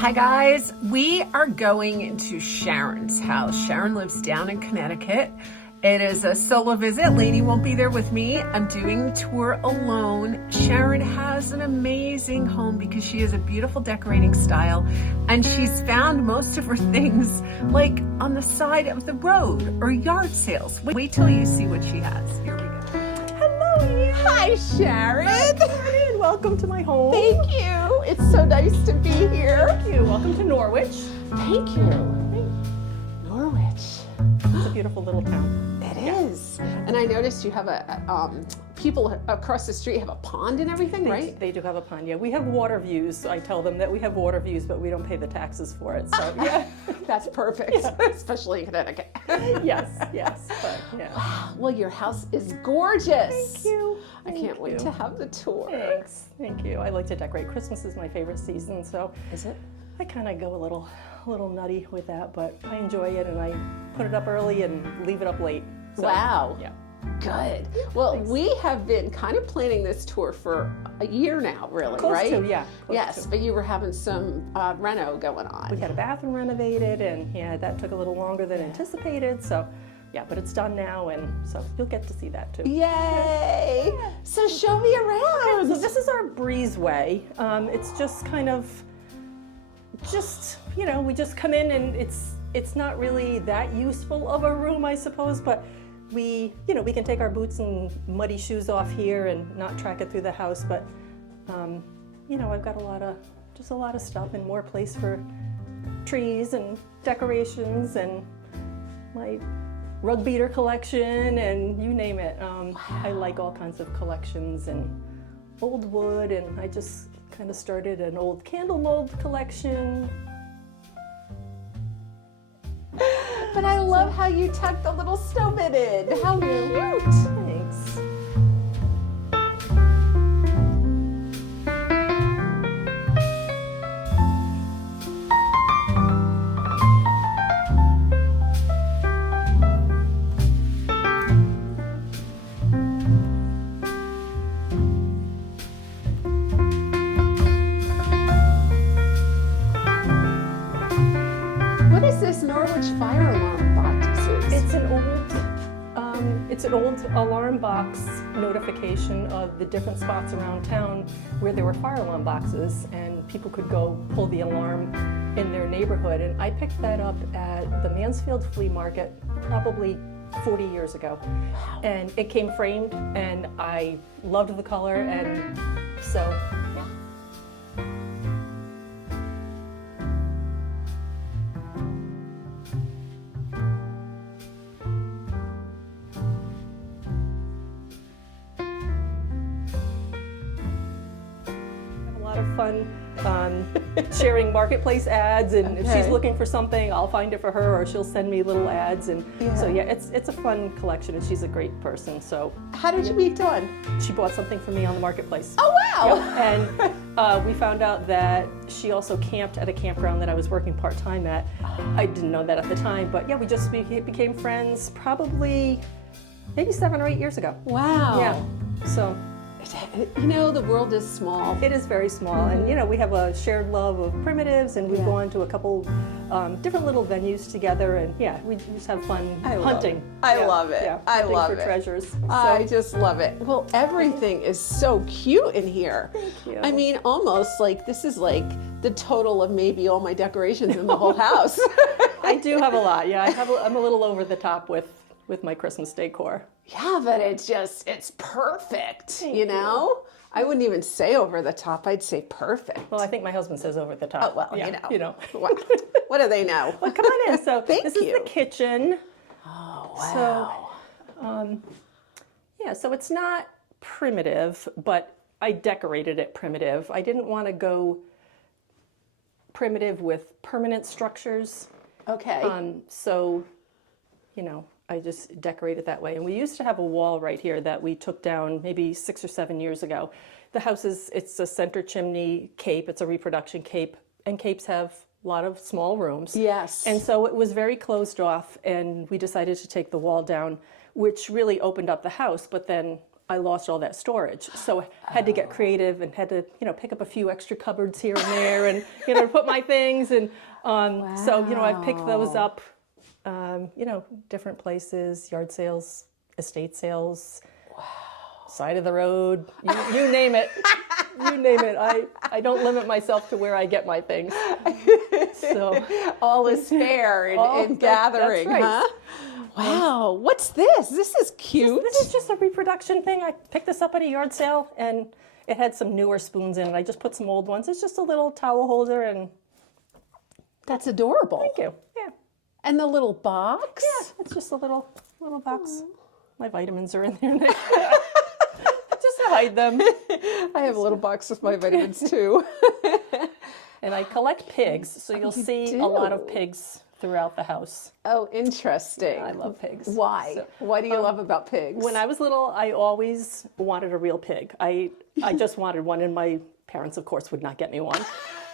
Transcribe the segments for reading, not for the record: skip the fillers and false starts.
Hi guys, we are going to Sharon's house. Sharon lives down in Connecticut. It is a solo visit. Lainey won't be there with me. I'm doing the tour alone. Sharon has an amazing home because she has a beautiful decorating style and she's found most of her things like on the side of the road or yard sales. Wait till you see what she has. Here we go. Hello, Ian. Hi, Sharon. Sharon, welcome to my home. Thank you. It's so nice to be here. Thank you. Welcome to Norwich. Thank you. Norwich. It's a beautiful little town. It is. And I noticed you have people across the street have a pond and everything, right? They do have a pond, yeah. We have water views. I tell them that we have water views, but we don't pay the taxes for it. So, yeah. That's perfect, especially in Connecticut. Yes. But, yeah. Wow. Well, your house is gorgeous. Thank you. I can't wait to have the tour. Thanks. Thank you. I like to decorate. Christmas is my favorite season, so. Is it? I kind of go a little nutty with that, but I enjoy it and I put it up early and leave it up late. So, wow. Yeah. Good. Well, we have been kind of planning this tour for a year now, really, Close right? to, yeah. Yes, but you were having some reno going on. We had a bathroom renovated, and yeah, that took a little longer than anticipated. So, yeah, but it's done now, and so you'll get to see that too. Yay! So show me around. So this is our breezeway. It's just kind of, we just come in, and it's not really that useful of a room, I suppose, but we can take our boots and muddy shoes off here and not track it through the house, but I've got a lot of stuff and more place for trees and decorations and my rug beater collection and you name it. I like all kinds of collections and old wood, and I just kind of started an old candle mold collection. But I love how you tucked the little snow bit in. How cute! Thanks. What is this Norwich fire alarm boxes? It's an old alarm box notification of the different spots around town where there were fire alarm boxes and people could go pull the alarm in their neighborhood. And I picked that up at the Mansfield Flea Market probably 40 years ago. Wow. And it came framed and I loved the color, and so yeah. Fun sharing marketplace ads, and if she's looking for something, I'll find it for her, or she'll send me little ads, and so yeah, it's a fun collection, and she's a great person. So how did you meet Dawn? She bought something for me on the marketplace. Oh wow! Yeah. And we found out that she also camped at a campground that I was working part-time at. I didn't know that at the time, but yeah, we just became friends probably maybe 7 or 8 years ago. Wow. Yeah. So. The world is small. It is very small, and we have a shared love of primitives, and we've gone to a couple different little venues together, and yeah, we just have fun hunting. I love it. Yeah, I love for treasures. So. I just love it. Well, everything is so cute in here. Thank you. I mean, almost like this is like the total of maybe all my decorations in the whole house. I do have a lot. Yeah, I'm a little over the top with my Christmas decor. Yeah, but it's perfect, Thank you. I wouldn't even say over the top, I'd say perfect. Well, I think my husband says over the top. Oh, well, yeah, What do they know? Well, come on in. So Thank this you. is the kitchen. Oh, wow. So, so it's not primitive, but I decorated it primitive. I didn't want to go primitive with permanent structures. Okay. I just decorate it that way. And we used to have a wall right here that we took down maybe 6 or 7 years ago. The house it's a center-chimney cape. It's a reproduction cape. And capes have a lot of small rooms. Yes. And so it was very closed off, and we decided to take the wall down, which really opened up the house. But then I lost all that storage. So I had to get creative and had to, pick up a few extra cupboards here and there and, put my things. And so, I've picked those up, different places, yard sales, estate sales, side of the road, you name it. You name it. I don't limit myself to where I get my things. So all is fair in gathering, that's right. huh? Wow, what's this? This is cute. This is just a reproduction thing. I picked this up at a yard sale, and it had some newer spoons in it. I just put some old ones. It's just a little towel holder, and That's adorable. thank you. Yeah, And the little box? yeah. It's just a little box. My vitamins are in there. Just to hide them. I have a little box with my vitamins too. And I collect pigs, so you'll see a lot of pigs throughout the house. Oh, interesting. I love pigs. Why? So, What do you love about pigs? when I was little, I always wanted a real pig. I just wanted one, and my parents, of course, would not get me one.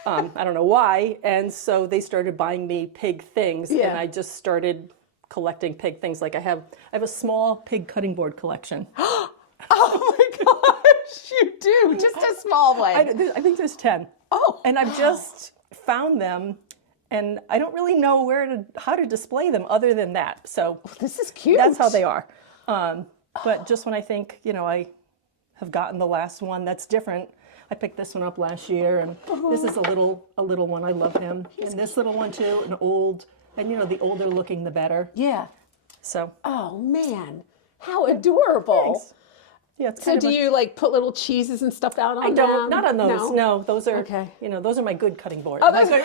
I don't know why. And so they started buying me pig things, Yeah. and I just started collecting pig things. Like I have a small pig cutting board collection. Oh my gosh, you do. Just a small one. I think there's 10. Oh. And I've just found them, and I don't really know how to display them other than that. So This is cute. that's how they are. But just when I think, I have gotten the last one that's different, I picked this one up last year, and this is a little one. I love him. And this little one too, an old, and the older looking, the better. Yeah. So Oh man, how adorable. thanks. Yeah. It's So kind do of you like put little cheeses and stuff out on I don't. them? Not on those. No, those are. Okay. Those are my good cutting boards. Oh, those my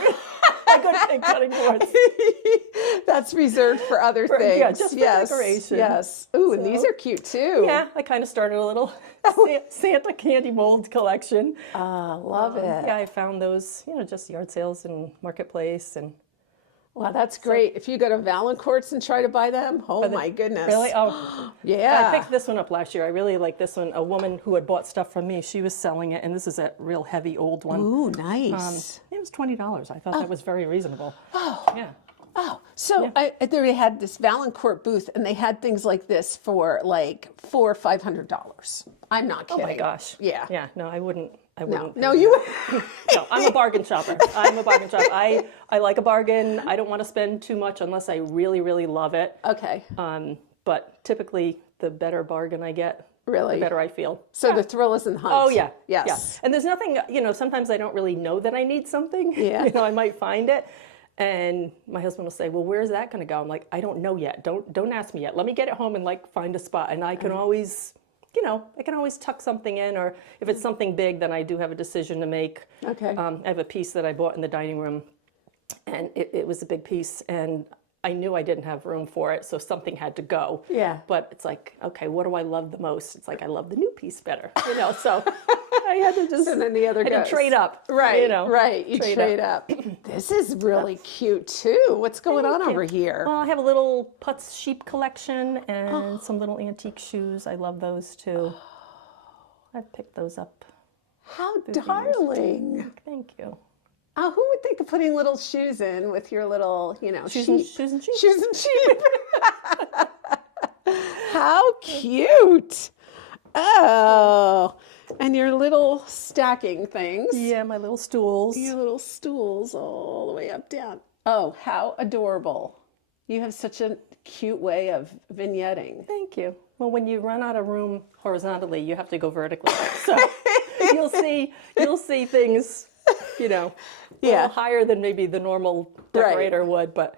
good pig cutting boards. That's reserved for other things. yeah, just for yes. decoration. Yes. Ooh, and these So- are cute too. Yeah, I kind of started a little Santa candy mold collection. Love it. Yeah, I found those, just yard sales and marketplace, and Wow, that's great. If you go to Valancourt's and try to buy them, oh my goodness. really, oh, Yeah. I picked this one up last year. I really like this one. A woman who had bought stuff from me, she was selling it, and this is a real heavy old one. Ooh, nice. It was $20. I thought that was very reasonable. Oh. Yeah. Oh, so they had this Valancourt booth, and they had things like this for like $400 or $500. I'm not kidding. Oh my gosh. Yeah. Yeah. No, I wouldn't. No, pay no, that. you. No, I'm a bargain shopper. I'm a bargain shopper. I like a bargain. I don't want to spend too much unless I really, really love it. Okay. But typically, the better bargain I get, Really? the better I feel. So the thrill is in hunt. Oh yeah. Yes. Yeah. And there's nothing. Sometimes I don't really know that I need something. Yeah. I might find it, and my husband will say, "Well, where's that going to go?" I'm like, "I don't know yet. Don't ask me yet. Let me get it home and find a spot." And I can always. I can always tuck something in, or if it's something big, then I do have a decision to make. Okay. I have a piece that I bought in the dining room, and it was a big piece, and I knew I didn't have room for it, so something had to go. Yeah. But it's like, okay, what do I love the most? It's like I love the new piece better, so I had to just. So then the other I had goes. to trade up. Right. Right. You trade trade up. This is really cute too. What's going on over here? Well, I have a little Putz sheep collection and some little antique shoes. I love those too. I picked those up. How darling. Thank you. Oh, who would think of putting little shoes in with your little, Shoes sheep? and sheep. Shoes and sheep. How cute. Oh, and your little stacking things. Yeah, my little stools. Your little stools all the way up, down. Oh, how adorable. You have such a cute way of vignetting. Thank you. Well, when you run out of room horizontally, you have to go vertically. So you'll see things, a little higher than maybe the normal decorator would. But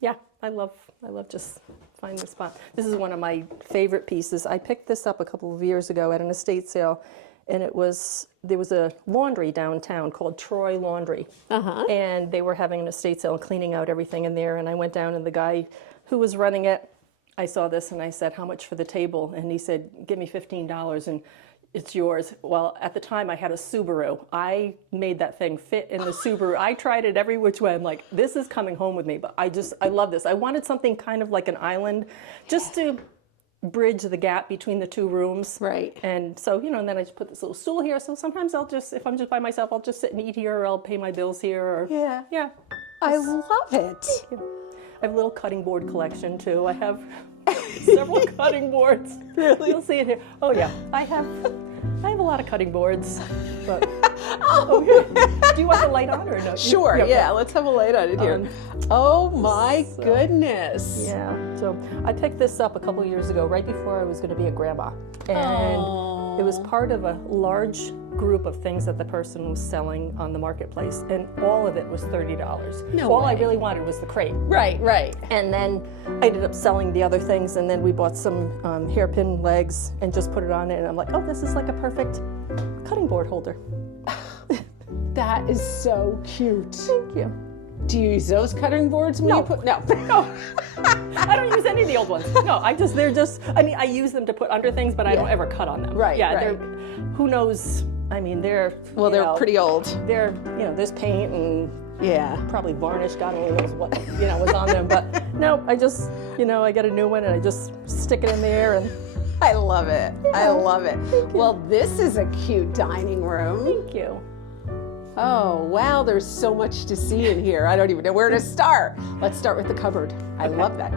yeah, I love just finding the spot. This is one of my favorite pieces. I picked this up a couple of years ago at an estate sale, and there was a laundry downtown called Troy Laundry, and they were having an estate sale and cleaning out everything in there. And I went down, and the guy who was running it, I saw this and I said, "How much for the table?" And he said, "Give me $15 and it's yours." Well, at the time I had a Subaru. I made that thing fit in the Subaru. I tried it every which way. I'm like, this is coming home with me. But I love this. I wanted something kind of like an island, just to bridge the gap between the two rooms. Right. And so, and then I just put this little stool here. So sometimes if I'm just by myself, I'll just sit and eat here, or I'll pay my bills here. Or Yeah. yeah. I love it. I have a little cutting board collection too. I have several cutting boards. Really? You'll see it here. Oh yeah, I have a lot of cutting boards. But do you want the light on or no? Sure, yeah, let's have a light on it here. Oh my goodness. Yeah, so I picked this up a couple of years ago, right before I was going to be a grandma. And it was part of a large group of things that the person was selling on the marketplace, and all of it was $30. No all way. I really wanted was the crate. Right, right. And then I ended up selling the other things, and then we bought some hairpin legs and just put it on it, and I'm like, oh, this is like a perfect cutting board holder. That is so cute. Thank you. Do you use those cutting boards when you put? No. No. I don't use any of the old ones. No, I mean, I use them to put under things, but I don't ever cut on them. Right, Yeah, right. Who knows? I mean, they're Pretty old. They're, there's paint and Yeah. probably varnish, God only knows what, was on them. But no, I just, I get a new one and I just stick it in there and. I love it. I love it. Well, this is a cute dining room. Thank you. Oh, wow, there's so much to see in here. I don't even know where to start. Let's start with the cupboard. I love that.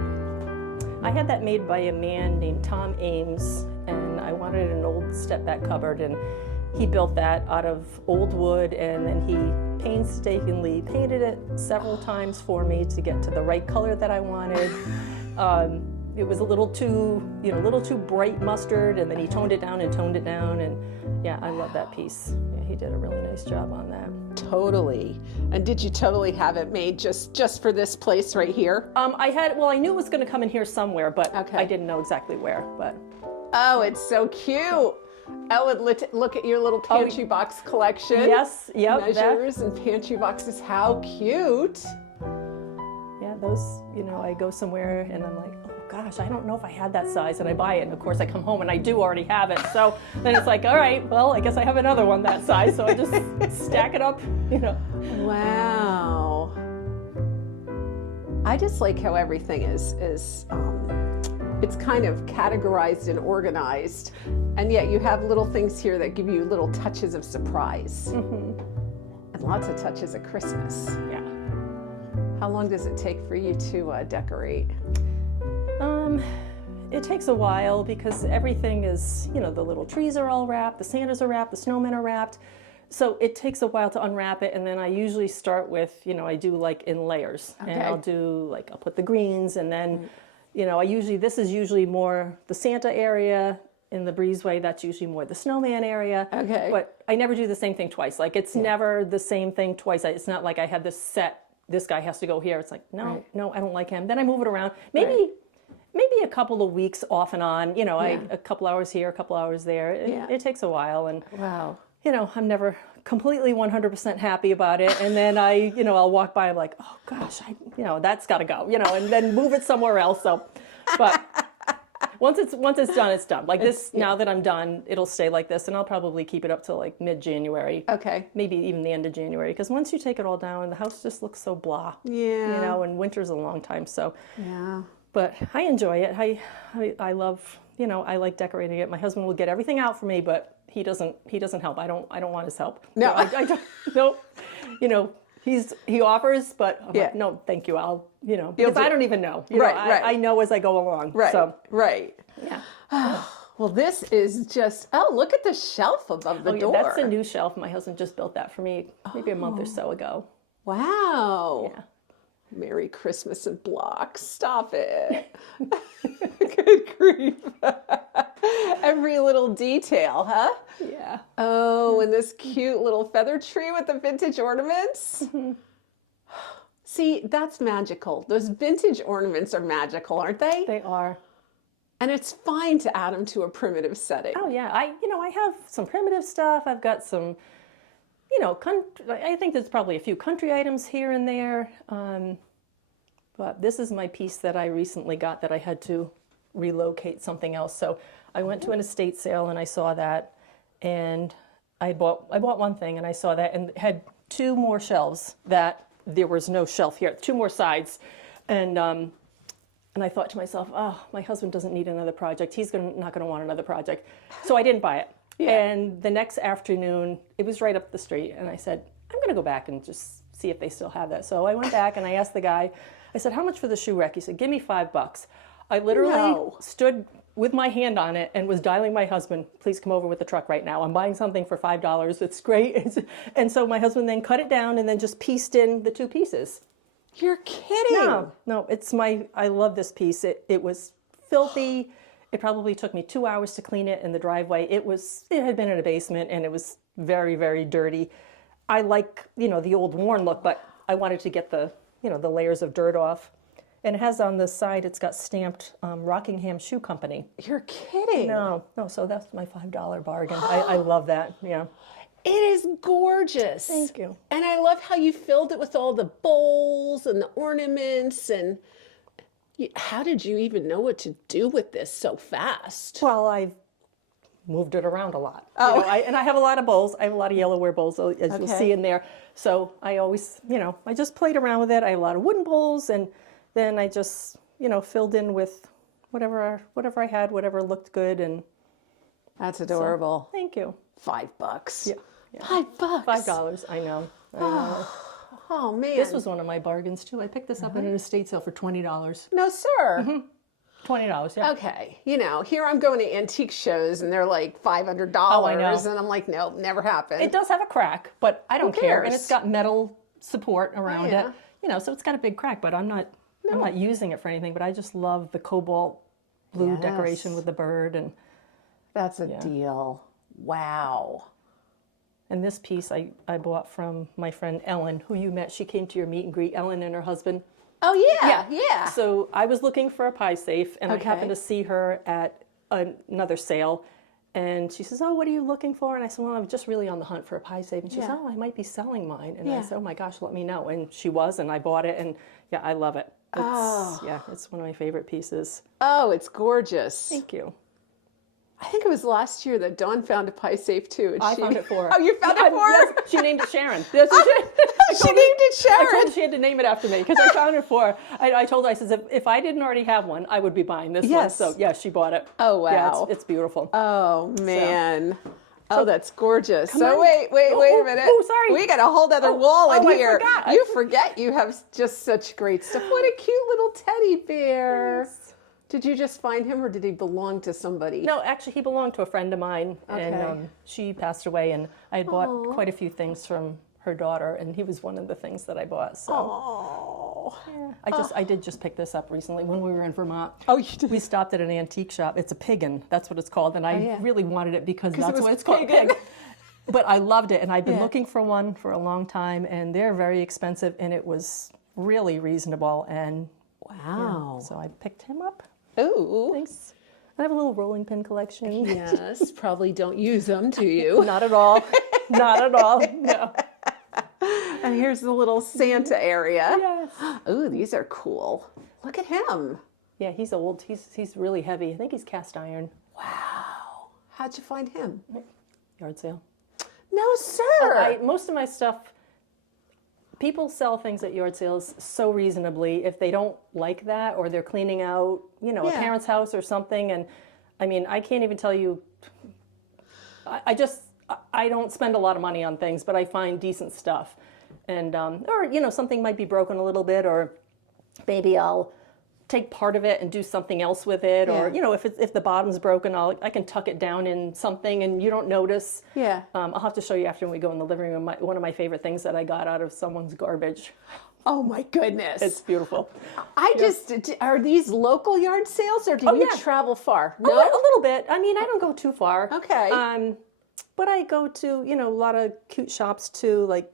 I had that made by a man named Tom Ames, and I wanted an old step-back cupboard, and he built that out of old wood, and then he painstakingly painted it several times for me to get to the right color that I wanted. It was a little too bright mustard, and then he toned it down, and yeah, I love that piece. Yeah, he did a really nice job on that. Totally. And did you totally have it made just for this place right here? I knew it was going to come in here somewhere, but Okay. I didn't know exactly where. But Oh, it's so cute. Oh, and look at your little pantry box collection. yes, yep, Measures and pantry boxes. How cute. yeah, those. I go somewhere and I'm like, oh gosh, I don't know if I had that size, and I buy it, and of course I come home and I do already have it. So then it's like, all right, well, I guess I have another one that size. So I just stack it up. Wow. I just like how everything is it's kind of categorized and organized, and yet you have little things here that give you little touches of surprise. And lots of touches of Christmas. Yeah. How long does it take for you to decorate? It takes a while because everything is, the little trees are all wrapped, the Santas are wrapped, the snowmen are wrapped. So it takes a while to unwrap it, and then I usually start with, I do like in layers. Okay. And I'll put the greens, and then, this is usually more the Santa area. In the breezeway, that's usually more the snowman area. Okay. But I never do the same thing twice. Like, it's never the same thing twice. It's not like I have this set, this guy has to go here. It's like, no, I don't like him. Then I move it around. Maybe a couple of weeks off and on, a couple hours here, a couple hours there. It takes a while. And, Wow. I'm never completely 100% happy about it. And then I'll walk by, I'm like, oh gosh, that's got to go, and then move it somewhere else. So, but once it's done, it's done. Like this, now that I'm done, it'll stay like this, and I'll probably keep it up till like mid-January. Okay. Maybe even the end of January, because once you take it all down, the house just looks so blah. Yeah. And winter's a long time, so. Yeah. But I enjoy it. I love, I like decorating it. My husband will get everything out for me, but he doesn't help. I don't want his help. No. I don't. Nope. He offers, but I'm Yeah. like, no, thank you. I'll, because I don't even know. Right. I know as I go along. Right. So, Right. yeah. Well, this is just, look at the shelf above the door. That's a new shelf. My husband just built that for me maybe a month or so ago. Wow. Yeah. Merry Christmas in blocks. Stop it. Good grief. Every little detail, huh? Yeah. Oh, and this cute little feather tree with the vintage ornaments. See, that's magical. Those vintage ornaments are magical, aren't they? They are. And it's fine to add them to a primitive setting. Oh yeah, I have some primitive stuff. I've got some, I think there's probably a few country items here and there. But this is my piece that I recently got that I had to relocate something else. So I went to an estate sale and I saw that, and I bought one thing and I saw that, and it had two more shelves that there was no shelf here, two more sides, and I thought to myself, oh, my husband doesn't need another project. He's not going to want another project. So I didn't buy it. Yeah. And the next afternoon, it was right up the street, and I said, I'm going to go back and just see if they still have that. So I went back and I asked the guy, I said, how much for the shoe rack? He said, give me $5. I literally No. stood with my hand on it and was dialing my husband, please come over with the truck right now. I'm buying something for $5. It's great. And so my husband then cut it down and then just pieced in the two pieces. You're kidding. No, I love this piece. It was filthy. It probably took me 2 hours to clean it in the driveway. It had been in a basement and it was very, very dirty. I like, the old worn look, but I wanted to get the layers of dirt off. And it has on the side, it's got stamped Rockingham Shoe Company. You're kidding. No, so that's my $5 bargain. I love that, yeah. It is gorgeous. Thank you. And I love how you filled it with all the bowls and the ornaments. And how did you even know what to do with this so fast? Well, I've moved it around a lot. Oh. And I have a lot of bowls. I have a lot of yellowware bowls, as you'll see in there. So I always, I just played around with it. I have a lot of wooden bowls, and then I just, filled in with whatever I had, whatever looked good. And That's adorable. so, thank you. $5. Yeah. $5. $5. I know. Oh man. This was one of my bargains too. I picked this up at an estate sale for $20. No, sir. $20, yeah. Okay. Here I'm going to antique shows and they're like $500. Oh, I know. And I'm like, nope, never happened. It does have a crack, but I don't care. And cares? it's got metal support around yeah. it. So it's got a big crack, but I'm not using it for anything, but I just love the cobalt blue decoration with the bird. And That's a deal. Wow. And this piece I bought from my friend Ellen, who you met. She came to your meet and greet, Ellen and her husband. Oh, yeah. So I was looking for a pie safe, and I happened to see her at another sale. And she says, oh, what are you looking for? And I said, well, I'm just really on the hunt for a pie safe. And she says, oh, I might be selling mine. And I said, oh, my gosh, let me know. And she was, and I bought it. And, yeah, I love it. It's one of my favorite pieces. Oh, it's gorgeous. Thank you. I think it was last year that Dawn found a pie safe too. And I found it for her. Oh, you found it for her? Yes, she named it Sharon. She named it Sharon. I told her she had to name it after me because I found it for her. I told her, I said, if I didn't already have one, I would be buying this one. So, yeah, she bought it. Oh, wow. Yeah, it's beautiful. Oh, man. So, that's gorgeous. So on. wait a minute. Oh, sorry. We got a whole other wall in here. I forgot. You forget you have just such great stuff. What a cute little teddy bear. Yes. Did you just find him or did he belong to somebody? No, actually, he belonged to a friend of mine. Okay. And she passed away, and I had bought quite a few things from her daughter, and he was one of the things that I bought. So. Oh. Yeah. I did just pick this up recently when we were in Vermont. Oh, you did? We stopped at an antique shop. It's a Piggin. That's what it's called. And I really wanted it because that's it what was it's called. Piggin. Pig. But I loved it. And I've been looking for one for a long time. And they're very expensive. And it was really reasonable. And Wow. so I picked him up. Ooh. Thanks. I have a little rolling pin collection. Yes. Probably don't use them, do you? Not at all. Not at all. No. And here's the little Santa area. Yes. Ooh, these are cool. Look at him. Yeah, he's old. He's really heavy. I think he's cast iron. Wow. How'd you find him? Yard sale. No, sir. Most of my stuff, people sell things at yard sales so reasonably. If they don't like that, or they're cleaning out, a parent's house or something, and I mean, I can't even tell you. I don't spend a lot of money on things, but I find decent stuff, and or something might be broken a little bit, or maybe I'll take part of it and do something else with it, or if the bottom's broken, I can tuck it down in something and you don't notice. Yeah. I'll have to show you after when we go in the living room. One of my favorite things that I got out of someone's garbage. Oh my goodness. It's beautiful. Are these local yard sales or do you travel far? No? A little bit. I mean, I don't go too far. Okay. But I go to, a lot of cute shops too, like,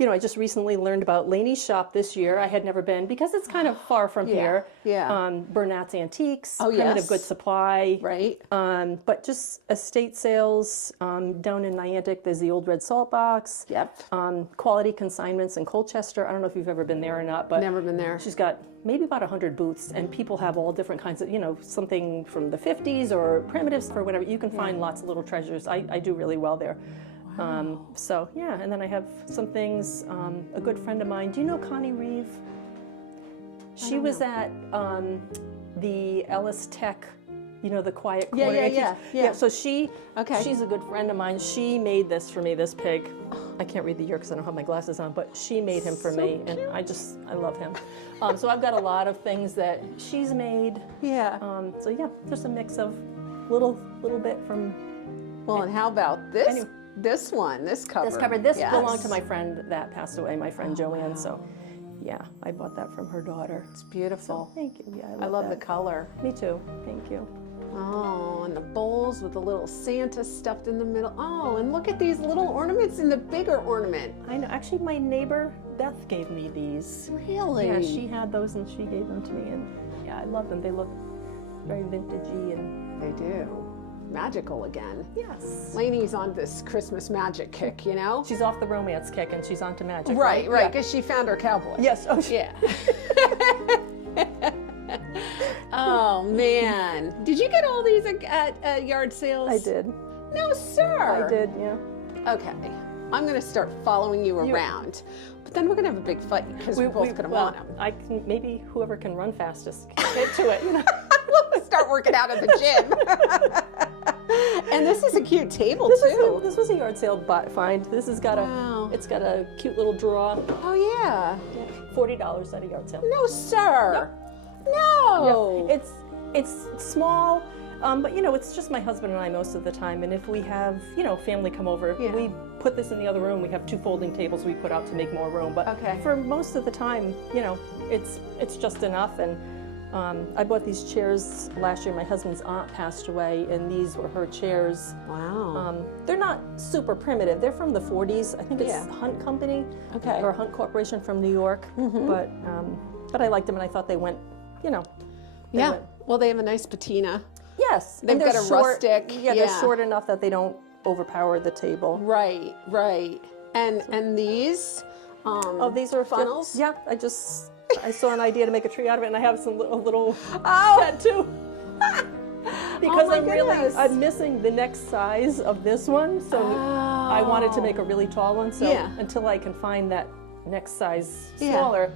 I just recently learned about Laney's shop this year. I had never been because it's kind of far from here. Yeah. Burnat's Antiques, Oh, Primitive yes. Good Supply. Right. But just estate sales down in Niantic. There's the Old Red Salt Box. Yep. Quality Consignments in Colchester. I don't know if you've ever been there or not, but Never been there. She's got maybe about 100 booths, and people have all different kinds of, something from the 50s or primitives or whatever. You can find lots of little treasures. I do really well there. So yeah, and then I have some things. A good friend of mine. Do you know Connie Reeve? She was at the Ellis Tech, the quiet corner. Yeah. So she's a good friend of mine. She made this for me. This pig. I can't read the year because I don't have my glasses on, but she made him for me, and I love him. So I've got a lot of things that she's made. Yeah. So yeah, just a mix of little bit from. Well, and how about this? Anyway. This one, this cover. This cover. This Yes. belonged to my friend that passed away, my friend Joanne. So yeah, I bought that from her daughter. It's beautiful. Thank you. Yeah, I love that. the color. Me too. Thank you. Oh, and the bowls with the little Santa stuffed in the middle. Oh, and look at these little ornaments in the bigger ornament. I know. Actually, my neighbor Beth gave me these. Really? Yeah, she had those and she gave them to me, and yeah, I love them. They look very vintagey and They do. Magical again. yes. Lainey's on this Christmas magic kick, you know? She's off the romance kick and she's onto magic. Right, Yeah. because she found her cowboy. Yes. Oh, Yeah. Oh, man. Did you get all these at yard sales? I did. No, sir. I did. Yeah. Okay. I'm going to start following you around. But then we're going to have a big fight because we're both going to want them. I can, maybe whoever can run fastest can get to it. You know? We'll start working out at the gym. And this is a cute table, too. This was a yard sale find. This has got Wow. it's got a cute little drawer. Oh, yeah. $40 at a yard sale. No, sir. No. Yeah, it's small, but you know, it's just my husband and I most of the time. And if we have, you know, family come over, Yeah. we put this in the other room. We have 2 folding tables we put out to make more room. But Okay. for most of the time, you know, it's just enough. And I bought these chairs last year. My husband's aunt passed away, and these were her chairs. Wow. They're not super primitive. They're from the 40s. I think it's Yeah. Hunt Company, Okay. or Hunt Corporation from New York. But I liked them, and I thought they went, you know. they Yeah. went- Well, they have a nice patina. Yes. They've and they're got a short, rustic, Yeah, they're yeah. short enough that they don't overpower the table. Right, right. And these Oh, these are funnels? Yeah, I saw an idea to make a tree out of it, and I have some little Oh. set too. Because my goodness. I'm missing the next size of this one, so I wanted to make a really tall one. So Yeah. until I can find that next size Yeah. smaller,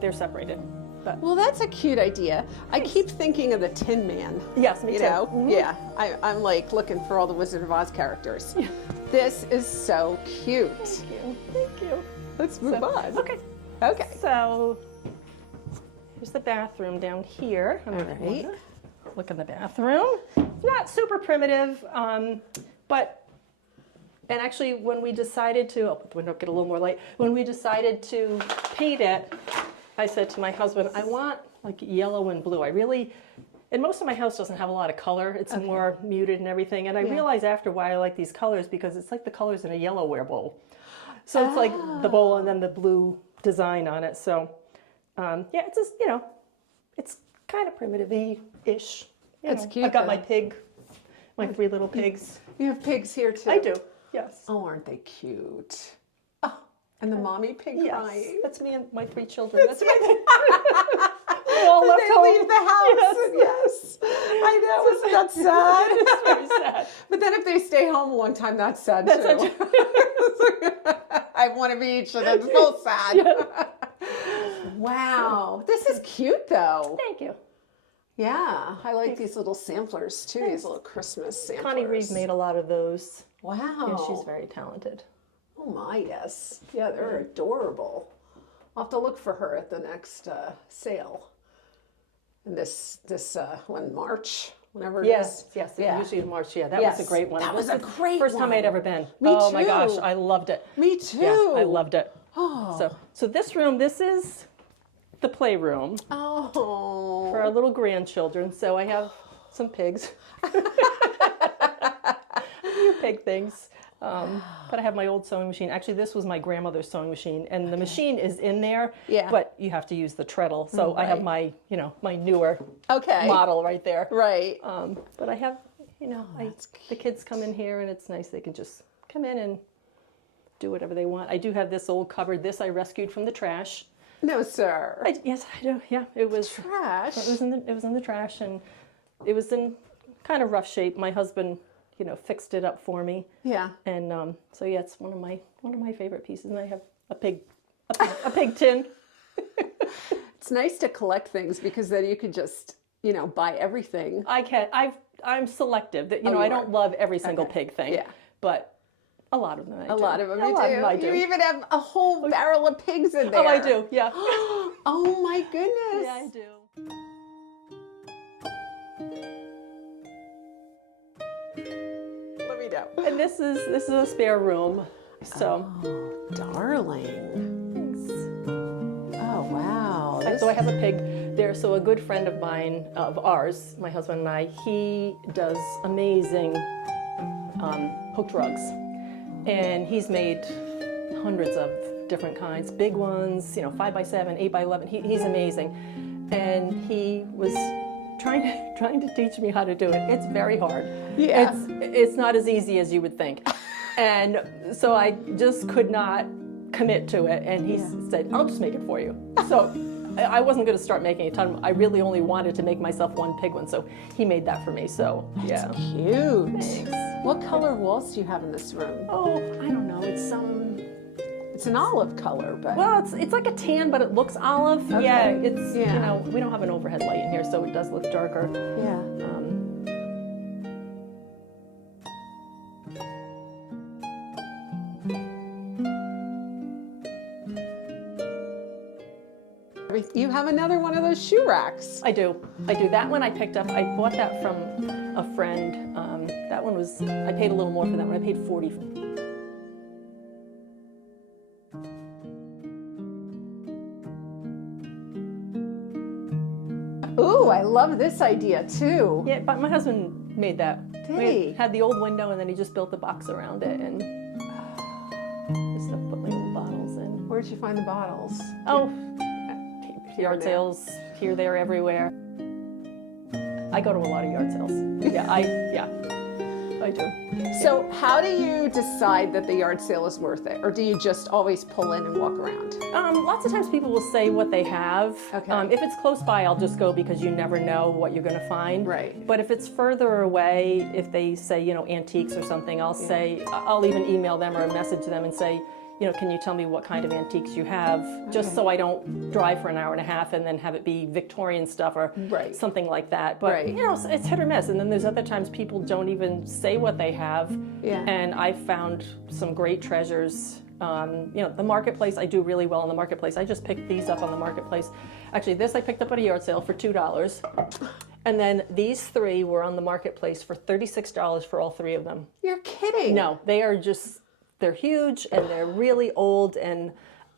they're separated. But Well, that's a cute idea. I keep thinking of the Tin Man. yes, me You too. know? Mhm. Yeah. I'm like looking for all the Wizard of Oz characters. This is so cute. Thank you. Thank you. Let's move on. Okay. Okay. So here's the bathroom down here. I'm gonna right. look in the bathroom. It's not super primitive, but and actually when we decided to, I'll put the window up, get a little more light. When we decided to paint it, I said to my husband, I want like yellow and blue. And most of my house doesn't have a lot of color. It's more muted and everything. And I realized after why I like these colors because it's like the colors in a Yellowware bowl. So it's like the bowl and then the blue design on it. So yeah, it's just, you know, it's kind of primitive-y-ish. That's cute, I've got though. my pig, my 3 little pigs. You have pigs here too. I do, yes. Oh, aren't they cute? Oh, and the mommy pig Yes, crying. that's me and my 3 children. That's We're all left They home. leave the house. Yes. I know. Isn't that sad? It's very sad. But then if they stay home a long time, that's sad too. I have one of each, and it's both sad. Wow. This is cute though. Thank you. Yeah. I like these little samplers too, these little Christmas samplers. Connie Reeve made a lot of those. Wow. Yeah, she's very talented. Oh my, yes. Yeah, they're adorable. I'll have to look for her at the next sale. And this one, March, whenever it is. Yes, Yeah. usually in March. Yeah, that Yes, was a great one. that It was a the great first time one. I'd ever been. Me oh my too. gosh, I loved it. Me too. Yeah, I loved it. Oh. So this room, this is the playroom Oh. for our little grandchildren. So I have some pigs. Few pig things. But I have my old sewing machine. Actually, this was my grandmother's sewing machine, and the machine is in there. Yeah. But you have to use the treadle. So I have my, my newer Okay. model right there. Right. But I have, the kids come in here, and it's nice. They can just come in and do whatever they want. I do have this old cupboard. This I rescued from the trash. No, sir. Yes, I do. Yeah, it was Trash. It was in the trash, and it was in kind of rough shape. My husband, fixed it up for me. Yeah. And so yeah, it's one of my favorite pieces. And I have a pig tin. It's nice to collect things because then you can just, buy everything. I'm selective. That Oh, I you don't are. love every single Okay. pig thing. Yeah. But A lot of them I do. A lot of them A you lot do. of them I do. You even have a whole barrel of pigs in there. Oh, I do, yeah. Oh my goodness. Yeah, I do. Let me know. And this is a spare room. So, Oh, darling. thanks. Oh, wow. So I have a pig there. So a good friend of mine, of ours, my husband and I, he does amazing hooked rugs. And he's made hundreds of different kinds, big ones, 5x7, 8x11. He's amazing. And he was trying to teach me how to do it. It's very hard. Yeah. It's not as easy as you would think. And so I just could not commit to it. And he said, I'll just make it for you. So I wasn't going to start making a ton. I really only wanted to make myself one pig one. So he made that for me. So yeah. Cute. Thanks. What color walls do you have in this room? Oh, I don't know. It's an olive color, but Well, it's like a tan, but it looks olive. Okay. Yeah, it's Yeah. we don't have an overhead light in here, so it does look darker. yeah. You have another one of those shoe racks. I do. That one I picked up. I bought that from a friend. That one was. I paid a little more for that one. I paid $40. Ooh, I love this idea too. Yeah, but my husband made that. Did We he? had the old window, and then he just built the box around it, and just to put my little bottles in. Where'd you find the bottles? Oh, Here yard and there. sales here, there, everywhere. I go to a lot of yard sales. Yeah, I do. So how do you decide that the yard sale is worth it? Or do you just always pull in and walk around? Lots of times people will say what they have. Okay. If it's close by, I'll just go because you never know what you're going to find. Right. But if it's further away, if they say, antiques or something, I'll even email them or message them and say, can you tell me what kind of antiques you have? Just so I don't drive for an hour and a half and then have it be Victorian stuff or Right. something like that. But, Right. it's hit or miss. And then there's other times people don't even say what they have. Yeah. And I found some great treasures. The marketplace, I do really well in the marketplace. I just picked these up on the marketplace. Actually, this I picked up at a yard sale for $2. And then these three were on the marketplace for $36 for all three of them. You're kidding. No, they're huge and they're really old, and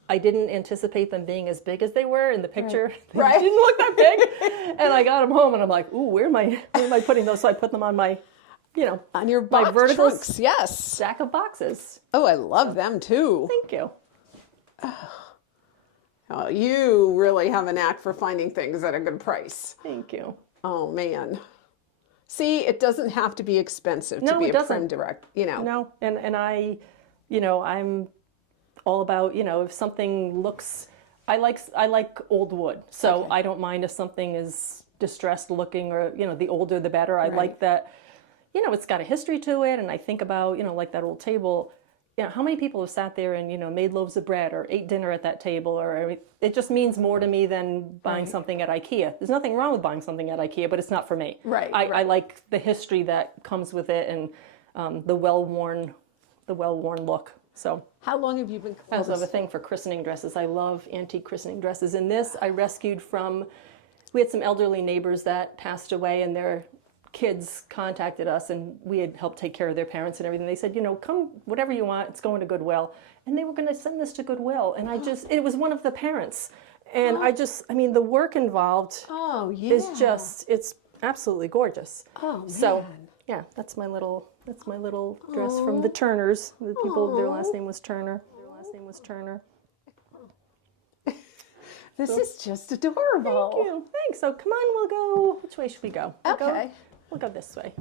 I didn't anticipate them being as big as they were in the picture. They Right. didn't look that big. And I got them home and I'm like, ooh, where am I putting those? So I put them on my, On your my box vertical trunks, yes. stack of boxes. Oh, I love them too. Thank you. Oh, you really have a knack for finding things at a good price. Thank you. Oh man. See, it doesn't have to be expensive to No, be it a doesn't. prim direct, No, and I, I'm all about, if something looks, I like old wood, so Okay. I don't mind if something is distressed looking or, the older the better. I like that, it's got a history to it, and I think about, like that old table, how many people have sat there and, made loaves of bread or ate dinner at that table, or it just means more to me than buying something at IKEA. There's nothing wrong with buying something at IKEA, but it's not for me. Right, I like the history that comes with it and the well-worn look. So How long have you been I also have a thing for christening dresses. I love antique christening dresses. And this I rescued we had some elderly neighbors that passed away, and their kids contacted us, and we had helped take care of their parents and everything. They said, come, whatever you want, it's going to Goodwill. And they were going to send this to Goodwill. And it was one of the parents. And the work involved Oh, yeah. is it's absolutely gorgeous. Oh, man. So, yeah, that's my little dress from the Turners. The people, their last name was Turner. This is just adorable. Thank you. Thanks. So come on, we'll go. Which way should we go? Okay. We'll go this way.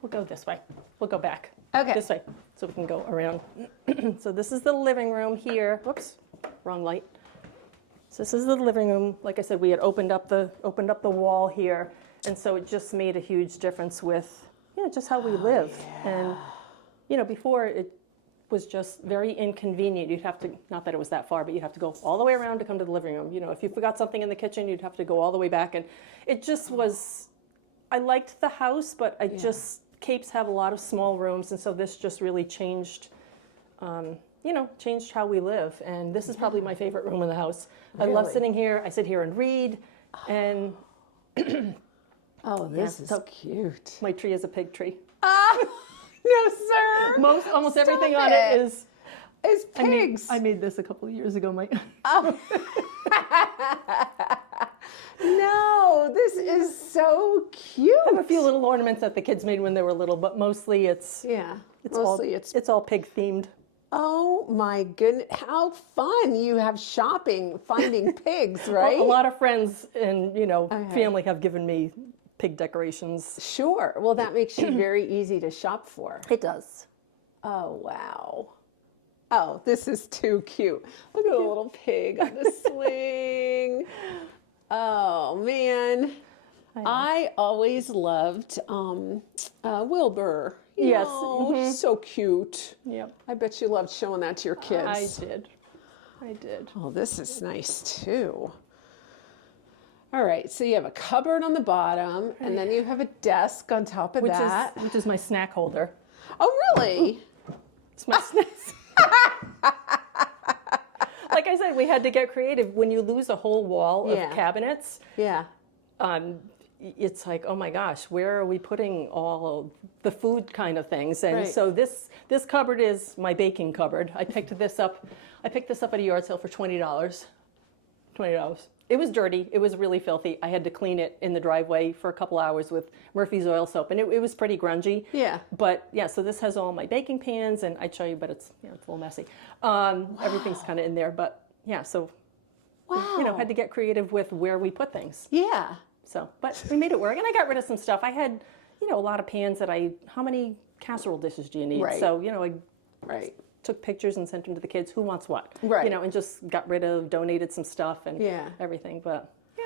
We'll go this way. We'll go back. Okay. This way, so we can go around. So this is the living room here. Whoops, wrong light. So this is the living room. Like I said, we had opened up the wall here, and so it just made a huge difference with just how we live. Yeah. And before it was just very inconvenient. You'd have to, not that it was that far, but you'd have to go all the way around to come to the living room. If you forgot something in the kitchen, you'd have to go all the way back, and it just was. I liked the house, but Capes have a lot of small rooms, and so this just really changed, changed how we live. And this is probably my favorite room in the house. Really? I love sitting here. I sit here and read, and oh, this is so cute. my tree is a pig tree. No, sir. Almost Stop everything on it is pigs. I made this a couple of years ago. No, this is so cute. I have a few little ornaments that the kids made when they were little, but mostly it's all pig themed. Oh my goodness, how fun. You have shopping, finding pigs, right? A lot of friends and, family have given me pig decorations. Sure. Well, that makes you very easy to shop for. It does. Oh, wow. Oh, this is too cute. Look at the little pig on the swing. Oh, man. I always loved Wilbur. Yes. He's so cute. Yep. I bet you loved showing that to your kids. I did. Oh, this is nice too. All right, so you have a cupboard on the bottom, and then you have a desk on top of that. Which is my snack holder. Oh, really? It's my snacks. Like I said, we had to get creative. When you lose a whole wall of cabinets, it's like, oh my gosh, where are we putting all the food kind of things? And so this cupboard is my baking cupboard. I picked this up at a yard sale for $20. It was dirty. It was really filthy. I had to clean it in the driveway for a couple hours with Murphy's oil soap, and it was pretty grungy. Yeah. But yeah, so this has all my baking pans, and I'd show you, but it's a little messy. Everything's kind of in there, but yeah, so had to get creative with where we put things. Yeah. So, but we made it work, and I got rid of some stuff. I had, a lot of pans that how many casserole dishes do you need? Right. So, I took pictures and sent them to the kids. Who wants what? Right. And just got rid of, donated some stuff and everything. But yeah.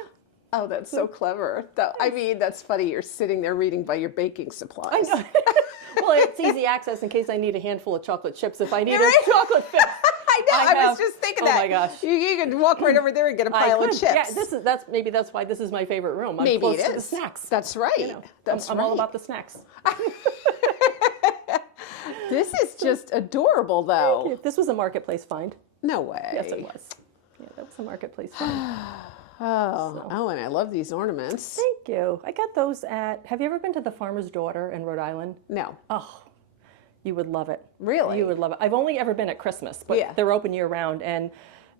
Oh, that's so clever. I mean, that's funny. You're sitting there reading by your baking supplies. I know. Well, it's easy access in case I need a handful of chocolate chips if I need a chocolate fix. I know. I was just thinking that. Oh my gosh. You can walk right over there and get a pile of chips. Yeah, that's why this is my favorite room. I'm Maybe close it is. to the snacks. That's right. I'm all about the snacks. This is just adorable, though. This was a marketplace find. No way. Yes, it was. Yeah, that was a marketplace find. Oh, and I love these ornaments. Thank you. I got those have you ever been to the Farmer's Daughter in Rhode Island? No. Oh, you would love it. Really? You would love it. I've only ever been at Christmas, but they're open year round. And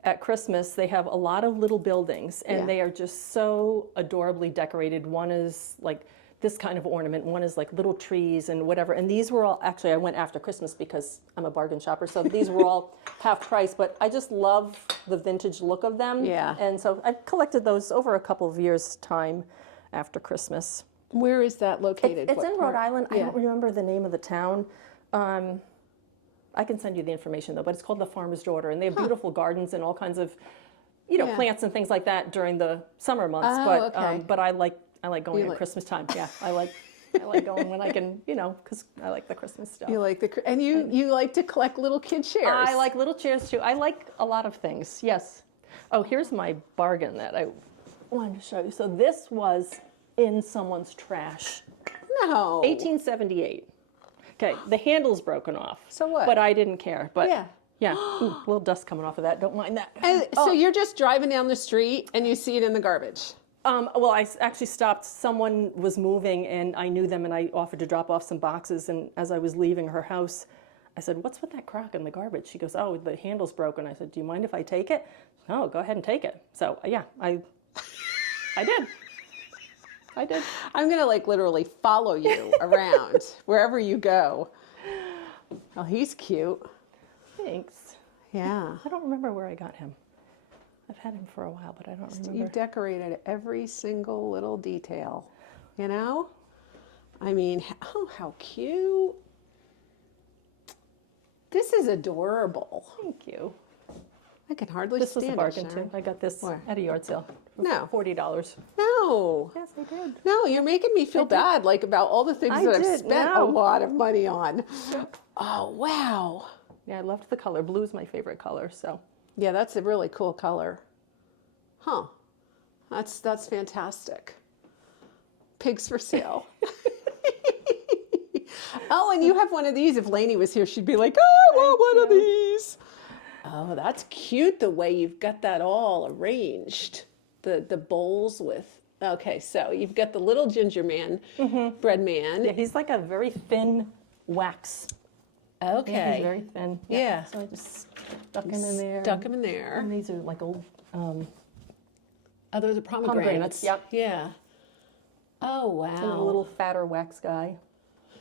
at Christmas, they have a lot of little buildings, and they are just so adorably decorated. One is like this kind of ornament. One is like little trees and whatever. And these were all, actually, I went after Christmas because I'm a bargain shopper, so these were all half price. But I just love the vintage look of them. Yeah. And so I've collected those over a couple of years' time after Christmas. Where is that located? It's in Rhode Island. I don't remember the name of the town. I can send you the information though, but it's called the Farmer's Daughter, and they have beautiful gardens and all kinds of, plants and things like that during the summer months. But I like going at Christmas time. Yeah, I like going when I can, because I like the Christmas stuff. You like and you like to collect little kid chairs. I like little chairs too. I like a lot of things. Yes. Oh, here's my bargain that I wanted to show you. So this was in someone's trash. No. 1878. Okay, the handle's broken off. So what? But I didn't care. But yeah. Ooh, a little dust coming off of that. Don't mind that. And so you're just driving down the street and you see it in the garbage. Well, I actually stopped. Someone was moving, and I knew them, and I offered to drop off some boxes. And as I was leaving her house, I said, "What's with that crock in the garbage?" She goes, "Oh, the handle's broken." I said, "Do you mind if I take it?" "No, go ahead and take it." So yeah, I did. I did. I'm gonna literally follow you around wherever you go. Oh, he's cute. Thanks. Yeah. I don't remember where I got him. I've had him for a while, but I don't remember. You've decorated every single little detail, I mean, oh, how cute. This is adorable. Thank you. I can hardly This stand was a bargain Sharon. too. I got this at a yard sale. No. $40. No. Yes, I did. No, you're making me feel bad, about all the things that I've spent a lot of money on. Oh, wow. Yeah, I loved the color. Blue is my favorite color, so. Yeah, that's a really cool color. Huh. That's fantastic. Pigs for sale. Oh, and you have one of these. If Lainey was here, she'd be like, oh, I want one of these. Oh, that's cute the way you've got that all arranged. The bowls with, okay, so you've got the little ginger man, bread man. Yeah, he's like a very thin wax. Okay. Yeah, he's very thin. Yeah. So I just stuck him in there. Stuck him in there. And these are like old Oh, those are pomegranates. pomegranates. Yep. Yeah. Oh, wow. So a little fatter wax guy.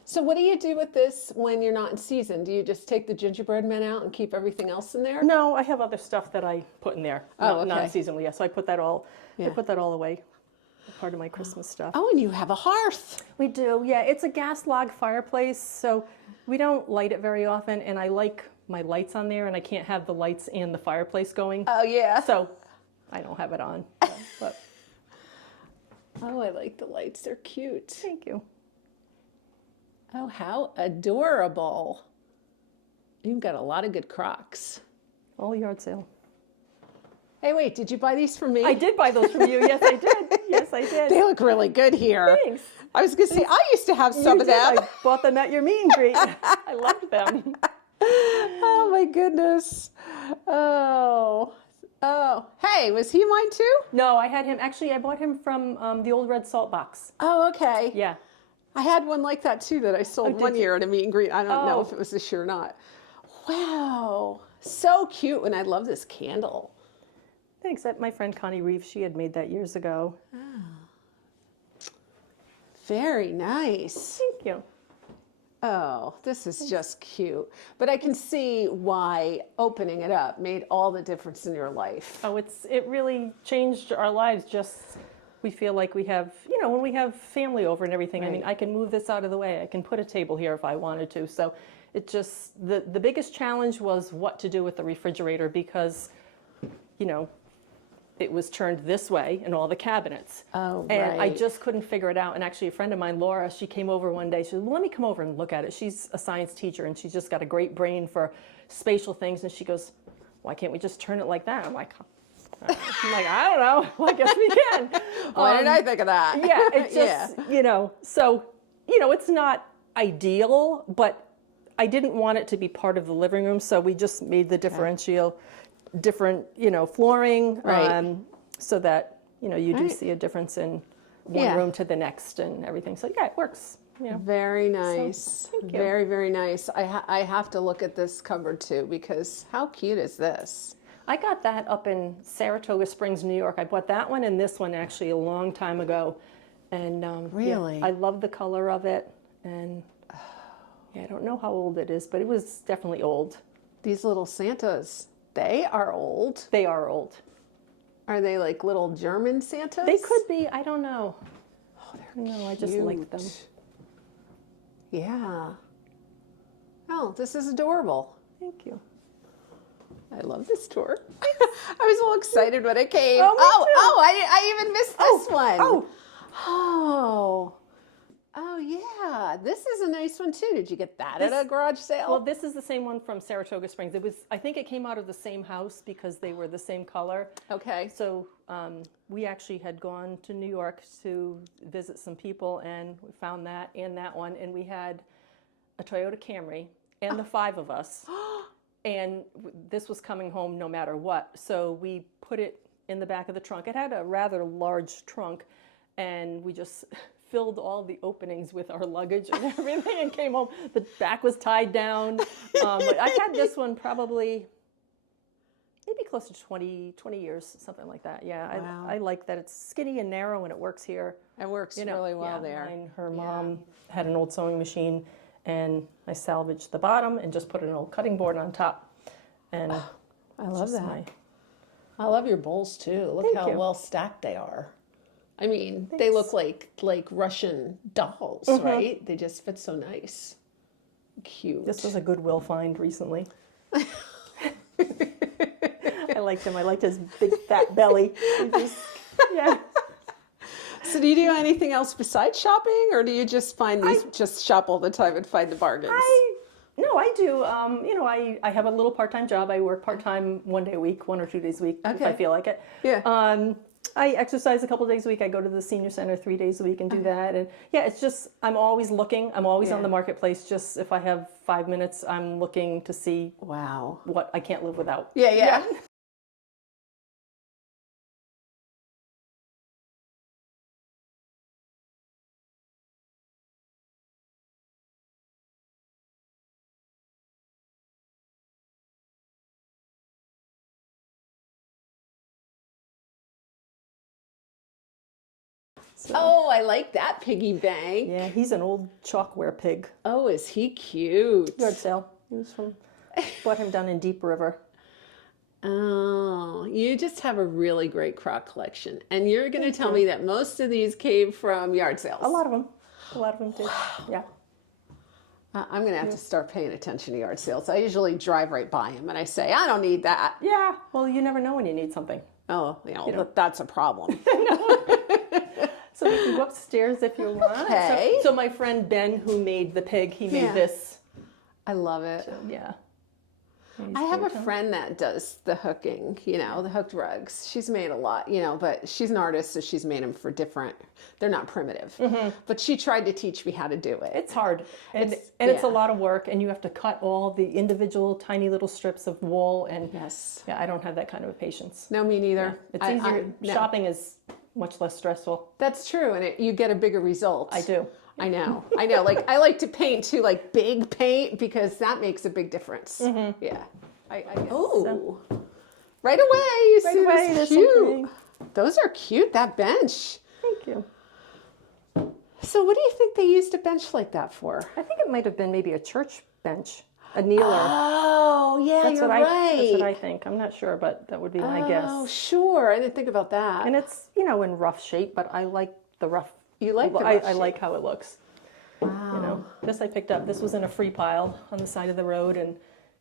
So what do you do with this when you're not in season? Do you just take the gingerbread men out and keep everything else in there? No, I have other stuff that I put in there. Oh, Not okay. seasonally, yeah. So I put that all. Yeah. I put that all away. Part of my Christmas stuff. Oh, and you have a hearth. We do, yeah. It's a gas log fireplace, so we don't light it very often. And I like my lights on there, and I can't have the lights and the fireplace going. Oh, yeah. So I don't have it on. But Oh, I like the lights. They're cute. thank you. Oh, how adorable. You've got a lot of good crocks. All yard sale. Hey, wait, did you buy these for me? I did buy those from you. Yes, I did. Yes, I did. They look really good here. Thanks. I was going to say, I used to have some You of did. them. I bought them at your meet and greet. I loved them. Oh, my goodness. Oh. Oh. Hey, was he mine too? No, I had him. Actually, I bought him from the old red salt box. Oh, okay. Yeah. I had one like that too that I sold did one you? year at a meet and greet. I don't know Oh. if it was this year or not. Wow. So cute. And I love this candle. Thanks. My friend Connie Reeves, she had made that years ago. Very nice. Thank you. Oh, this is just cute. But I can see why opening it up made all the difference in your life. Oh, it really changed our lives. Just we feel like we have, when we have family over and everything. I mean, Right. I can move this out of the way. I can put a table here if I wanted to. So it just the biggest challenge was what to do with the refrigerator because, it was turned this way in all the cabinets. Oh, And I right. just couldn't figure it out. And actually, a friend of mine, Laura, she came over one day. She said, well, let me come over and look at it. She's a science teacher, and she's just got a great brain for spatial things. And she goes, why can't we just turn it like that? I'm like, I don't know. Well, I guess we can. Why did I think of that? Yeah, it's just, so, it's not ideal, but I didn't want it to be part of the living room. So we just made the different, flooring, Right. so that, you do Right. see a difference in one Yeah. room to the next and everything. So yeah, it works. Very nice. thank you. Very, very nice. I have to look at this cupboard too because how cute is this? I got that up in Saratoga Springs, New York. I bought that one and this one actually a long time ago. And Really? yeah, I love the color of it. And yeah, I don't know how old it is, but it was definitely old. These little Santas, they are old. They are old. Are they like little German Santas? They could be. I don't know. Oh, they're No, I just like them. cute. Yeah. Oh, this is adorable. Thank you. I love this tour. I was all excited when it came. Oh, me too. I even missed this one. oh. Oh, yeah. This is a nice one too. Did you get that at a garage sale? Well, this is the same one from Saratoga Springs. I think it came out of the same house because they were the same color. okay. So we actually had gone to New York to visit some people, and we found that and that one, and we had a Toyota Camry and the five of us, and this was coming home no matter what. So we put it in the back of the trunk. It had a rather large trunk, and we just filled all the openings with our luggage and everything and came home. The back was tied down. I had this one probably maybe close to 20 years, something like that. Yeah, Wow. I like that it's skinny and narrow and it works here. It works really well yeah, there. Her mom had an old sewing machine, and I salvaged the bottom and just put an old cutting board on top. And I love just that. I love your bowls too. Look Thank how you. well stacked they are. I mean, they look like Russian dolls, right? They just fit so nice. Cute. This was a Goodwill find recently. I liked him. I liked his big fat belly. Yeah. So do you do anything else besides shopping, or do you just find these, just shop all the time and find the bargains? No, I do. I have a little part-time job. I work part-time 1 day a week, 1 or 2 days a week if I Okay. feel like it. Yeah. I exercise a couple days a week. I go to the senior center 3 days a week and do that. And yeah, it's just, I'm always looking. I'm always on the marketplace. Just if I have 5 minutes, I'm looking to see what I can't live without. Yeah. So, Oh, I like that piggy bank. yeah, he's an old chalkware pig. Oh, is he cute? Yard sale. He was from, bought him down in Deep River. Oh, you just have a really great crock collection. And you're going to tell me that most of these came from yard sales. A lot of them. A lot of them did. Yeah. I'm going to have to start paying attention to yard sales. I usually drive right by them and I say, I don't need that. Yeah. Well, you never know when you need something. Oh, that's a problem. So we can go upstairs if you want. Okay. So my friend Ben, who made the pig, he made this. I love it. So, yeah. I have a friend that does the hooking, the hooked rugs. She's made a lot, but she's an artist, so she's made them for different, they're not primitive. But she tried to teach me how to do it. It's hard. And it's a lot of work, and you have to cut all the individual tiny little strips of wool. And yeah, I don't have that kind of a patience. No, me neither. It's easier. Shopping is much less stressful. That's true, and you get a bigger result. I do. I know. Like, I like to paint too, like big paint, because that makes a big difference. Yeah. I oh, so. Right away. You see this cute. Something. Those are cute. That bench. Thank you. So, what do you think they used a bench like that for? I think it might have been maybe a church bench, a kneeler. Oh, yeah, you're right. That's what I think. I'm not sure, but that would be my guess. Oh, sure. I didn't think about that. And it's in rough shape, but I like the rough. You like the rough I shape. like how it looks. Wow. This I picked up. This was in a free pile on the side of the road, and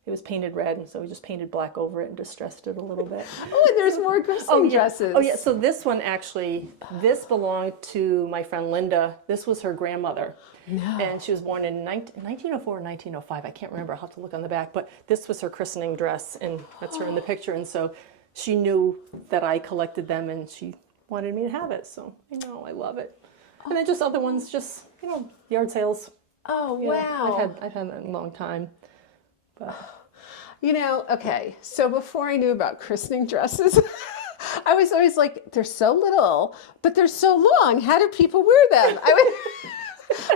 it was painted red, and so we just painted black over it and distressed it a little bit. Oh, and there's more christening dresses. Oh, yeah. So this one actually, this belonged to my friend Linda. This was her grandmother. No. And she was born in 1904 or 1905. I can't remember. I'll have to look on the back. But this was her christening dress, and that's her in the picture. And so she knew that I collected them, and she wanted me to have it. So, I love it. And then just other ones, just, yard sales. Oh, wow. I've had that in a long time. But. Okay, so before I knew about christening dresses, I was always like, they're so little, but they're so long. How do people wear them?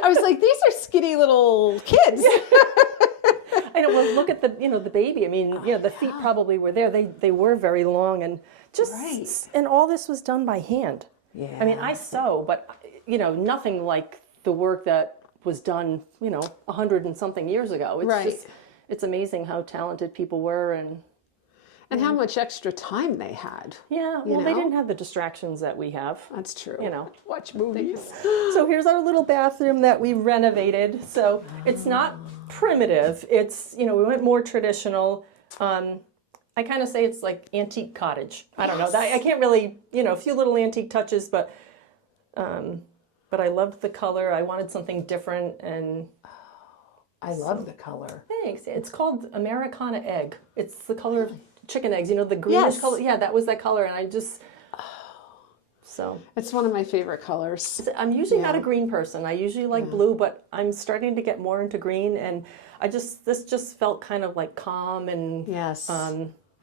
I was like, these are skinny little kids. I know. Well, look at the baby. I mean, the feet probably were there. They were very long, and and all this was done by hand. Yeah. I mean, I sew, but nothing like the work that was done, 100 and something years ago. It's it's amazing how talented people were and how much extra time they had. Yeah, well, they didn't have the distractions that we have. That's true. Watch movies. So here's our little bathroom that we renovated. So it's not primitive. It's, we went more traditional. I kind of say it's like antique cottage. I don't know. I can't really, a few little antique touches, but I loved the color. I wanted something different, and I love the color. Thanks. It's called Americana egg. It's the color of chicken eggs. The greenish color. Yeah, that was that color, and I just. So. It's one of my favorite colors. I'm usually not a green person. I usually like blue, but I'm starting to get more into green, and this just felt kind of like calm and. Yes.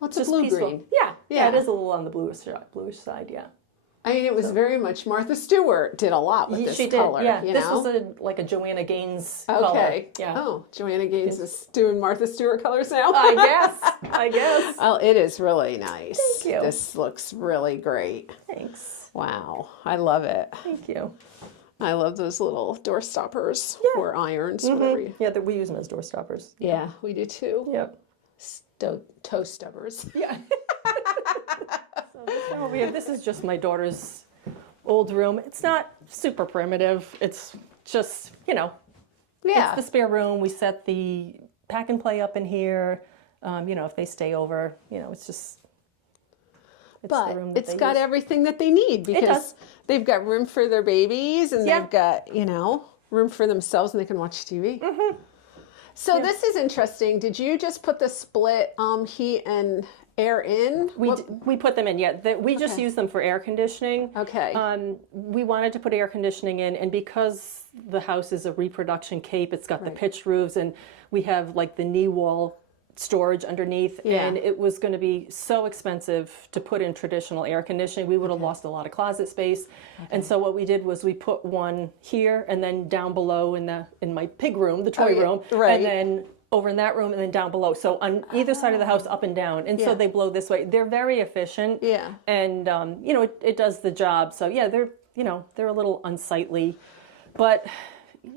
It's just blue-green. Yeah, it is a little on the bluish side, yeah. I mean, it was very much Martha Stewart did a lot with this color. Yeah, this was like a Joanna Gaines color. Okay. Yeah. Oh, Joanna Gaines is doing Martha Stewart colors now? I guess. Well, it is really nice. Thank you. This looks really great. Thanks. Wow, I love it. Thank you. I love those little door stoppers or irons, whatever you... Yeah, we use them as door stoppers. Yeah, we do too. Yep. Toe stubbers. Yeah. So this one over here, this is just my daughter's old room. It's not super primitive. It's just, it's the spare room. We set the pack and play up in here. If they stay over, it's just... But it's got everything that they need, because they've got room for their babies, and they've got, room for themselves, and they can watch TV. Mm-hmm. So this is interesting. Did you just put the split heat and air in? We put them in, yeah. We just use them for air conditioning. Okay. We wanted to put air conditioning in, and because the house is a reproduction Cape, it's got the pitched roofs, and we have like the knee wall storage underneath, and it was going to be so expensive to put in traditional air conditioning. We would have lost a lot of closet space. And so what we did was we put one here, and then down below in my pig room, the toy room, and then over in that room, and then down below. So on either side of the house, up and down. And so they blow this way. They're very efficient. Yeah. And you know, it does the job. So yeah, they're a little unsightly, but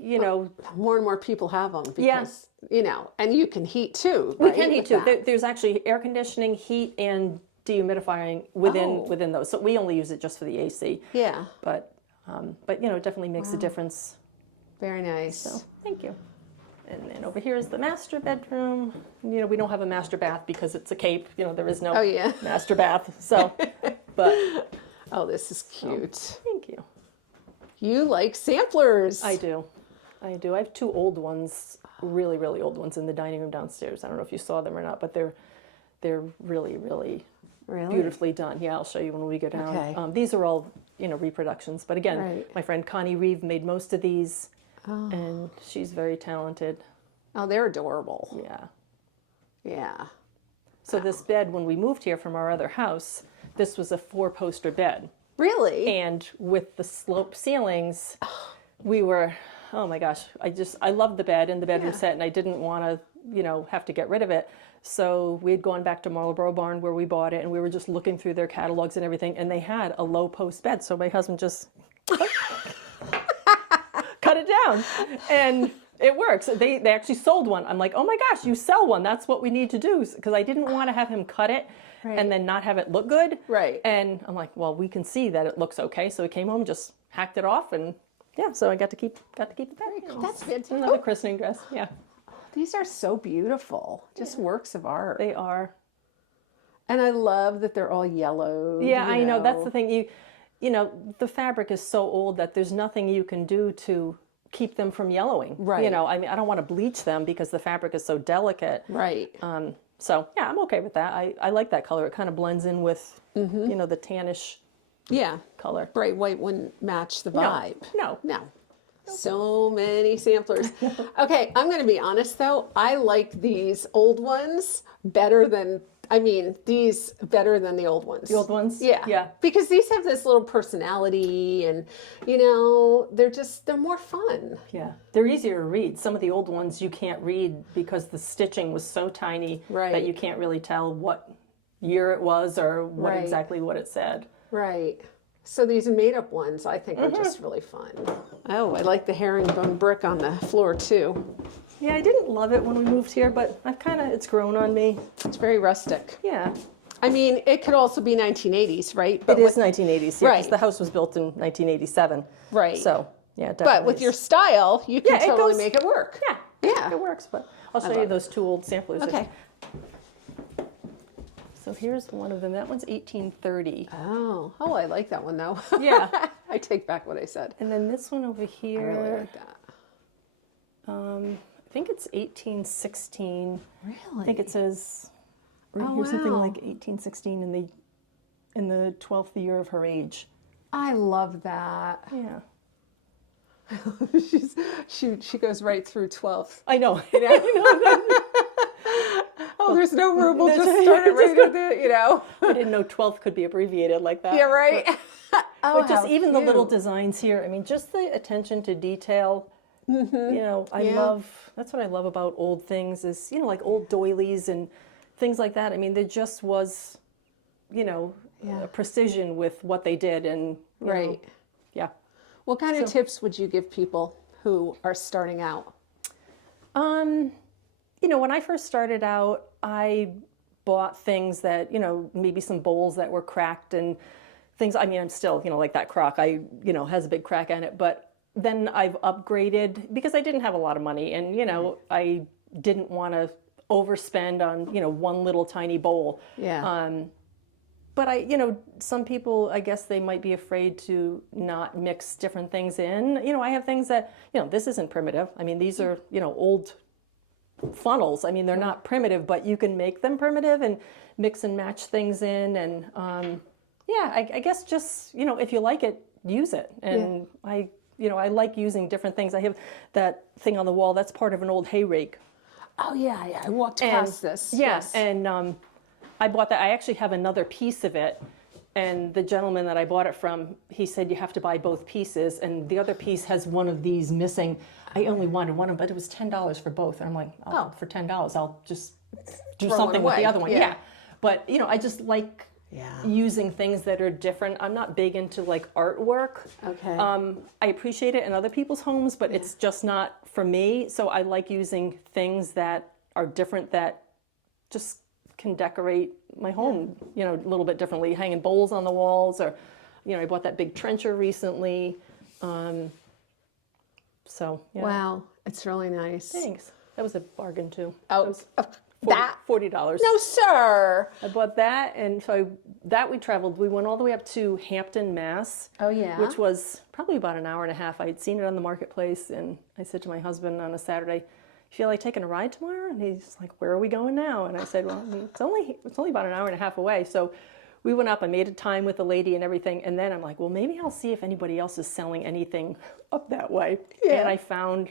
you know, more and more people have them because you know, and you can heat too. We can heat too. There's actually air conditioning, heat, and dehumidifying within those. So we only use it just for the AC. Yeah. But you know, it definitely makes a difference. Very nice. So thank you. And then over here is the master bedroom. You know, we don't have a master bath because it's a Cape. You know, there is no master bath. So, but oh, this is cute. Thank you. You like samplers. I do. I have two old ones, really, really old ones in the dining room downstairs. I don't know if you saw them or not, but they're really, really beautifully done. Yeah, I'll show you when we go down. Okay. These are all, you know, reproductions. But again, my friend Connie Reeve made most of these, and she's very talented. Oh, they're adorable. Yeah. Yeah. So this bed, when we moved here from our other house, this was a 4-poster bed. Really? And with the sloped ceilings, we were, oh my gosh, I loved the bed and the bedroom set, and I didn't want to, you know, have to get rid of it. So we had gone back to Marlboro Barn where we bought it, and we were just looking through their catalogs and everything, and they had a low post bed. So my husband just cut it down, and it works. They actually sold one. I'm like, oh my gosh, you sell one. That's what we need to do, because I didn't want to have him cut it and then not have it look good. Right. And I'm like, well, we can see that it looks okay. So he came home, just hacked it off, and yeah, so I got to keep the bed. Cool. That's fantastic. Another christening dress. Yeah. These are so beautiful. Just works of art. They are. And I love that they're all yellow. Yeah, I know. That's the thing. You know, the fabric is so old that there's nothing you can do to keep them from yellowing. Right. You know, I mean, I don't want to bleach them because the fabric is so delicate. Right. So yeah, I'm okay with that. I like that color. It kind of blends in with, you know, the tannish color. Bright white wouldn't match the vibe. No. So many samplers. Okay, I'm going to be honest though. I like these old ones better than, these better than the old ones. The old ones? Yeah. Yeah. Because these have this little personality and, you know, they're more fun. Yeah. They're easier to read. Some of the old ones you can't read because the stitching was so tiny that you can't really tell what year it was or what exactly what it said. Right. So these made-up ones, I think, are just really fun. Oh, I like the herringbone brick on the floor, too. Yeah, I didn't love it when we moved here, but it's grown on me. It's very rustic. Yeah. I mean, it could also be 1980s, right? But it is 1980s, yeah, because the house was built in 1987. Right. So, yeah, definitely. But with your style, you can totally make it work. Yeah, it works. But I'll show you those two old samplers. Okay. So here's one of them. That one's 1830. Oh, I like that one though. Yeah. I take back what I said. And then this one over here. I really like that. I think it's 1816. Really? I think it says something like 1816 in the 12th year of her age. I love that. Yeah. she goes right through 12th. I know. You know? Oh, there's no room. We'll just start it right at the, you know. I didn't know 12th could be abbreviated like that. Yeah, right. But just even the little designs here. I mean, just the attention to detail. You know, that's what I love about old things is, you know, like old doilies and things like that. I mean, there just was, you know, a precision with what they did. And, you know, yeah. What kind of tips would you give people who are starting out? You know, when I first started out, I bought things that, you know, maybe some bowls that were cracked and things. I mean, I'm still, you know, like that crock, has a big crack in it. But then I've upgraded because I didn't have a lot of money. And, you know, I didn't want to overspend on, you know, one little tiny bowl. Yeah. But you know, some people, I guess they might be afraid to not mix different things in. You know, I have things that, you know, this isn't primitive. I mean, these are, you know, old funnels. I mean, they're not primitive, but you can make them primitive and mix and match things in. And yeah, I guess just, you know, if you like it, use it. And I like using different things. I have that thing on the wall. That's part of an old hay rake. Oh yeah, I walked past this. Yes, and I bought that. I actually have another piece of it, and the gentleman that I bought it from, he said you have to buy both pieces, and the other piece has one of these missing. I only wanted one of them, but it was $10 for both, and I'm like, oh, for $10, I'll just do Throw something one with the away. other one. Yeah. But you know, I just like using things that are different. I'm not big into like artwork. Okay. I appreciate it in other people's homes, but it's just not for me. So I like using things that are different that just can decorate my home, you know, a little bit differently. Hanging bowls on the walls, or, you know, I bought that big trencher recently. So yeah. Wow, it's really nice. Thanks. That was a bargain too. Oh, That $40. No, sir. I bought that, and so we traveled. We went all the way up to Hampton, Mass. Oh, yeah. Which was probably about an hour and a half. I had seen it on the marketplace, and I said to my husband on a Saturday, "You feel like taking a ride tomorrow?" And he's like, "Where are we going now?" And I said, "Well, it's only about an hour and a half away." So we went up. I made a time with the lady and everything, and then I'm like, "Well, maybe I'll see if anybody else is selling anything up that way." Yeah. And I found.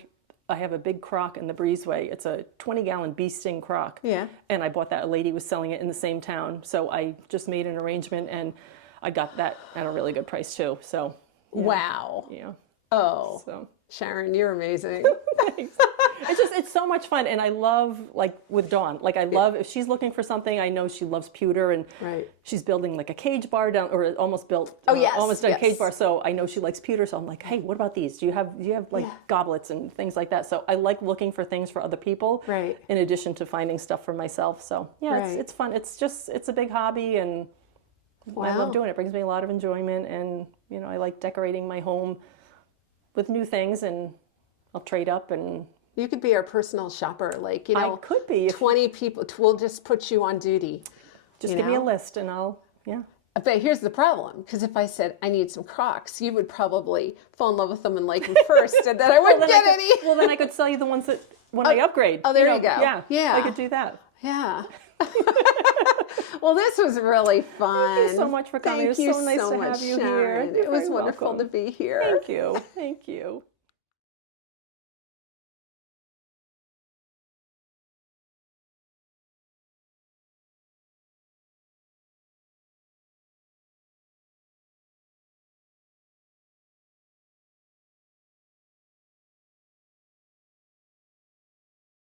I have a big crock in the breezeway. It's a 20-gallon bee sting crock. Yeah. And I bought that. A lady was selling it in the same town. So I just made an arrangement, and I got that at a really good price too. So. Yeah. Wow. Yeah. Oh. So. Sharon, you're amazing. Thanks. It's so much fun, and I love, like with Dawn, like I love, if she's looking for something, I know she loves pewter, and she's building like a cage bar down, or almost built, almost done a cage bar, so I know she likes pewter, so I'm like, hey, what about these? Do you have like goblets and things like that? So I like looking for things for other people, in addition to finding stuff for myself. So yeah, it's fun. It's a big hobby, and I love doing it. It brings me a lot of enjoyment, and you know, I like decorating my home with new things, and I'll trade up. And you could be our personal shopper, like, you know, I could be. 20 people, we'll just put you on duty. Just give me a list, and I'll, But here's the problem, because if I said I need some Crocs, you would probably fall in love with them and like them first, and then I wouldn't get any. Well, then I could sell you the ones that when I upgrade. Oh, there you go. Yeah, I could do that. Yeah. Well, this was really fun. Thank you so much for coming. Thank it was you so nice so to much, have you Sharon. here. It was wonderful to be here. Thank you. Thank you.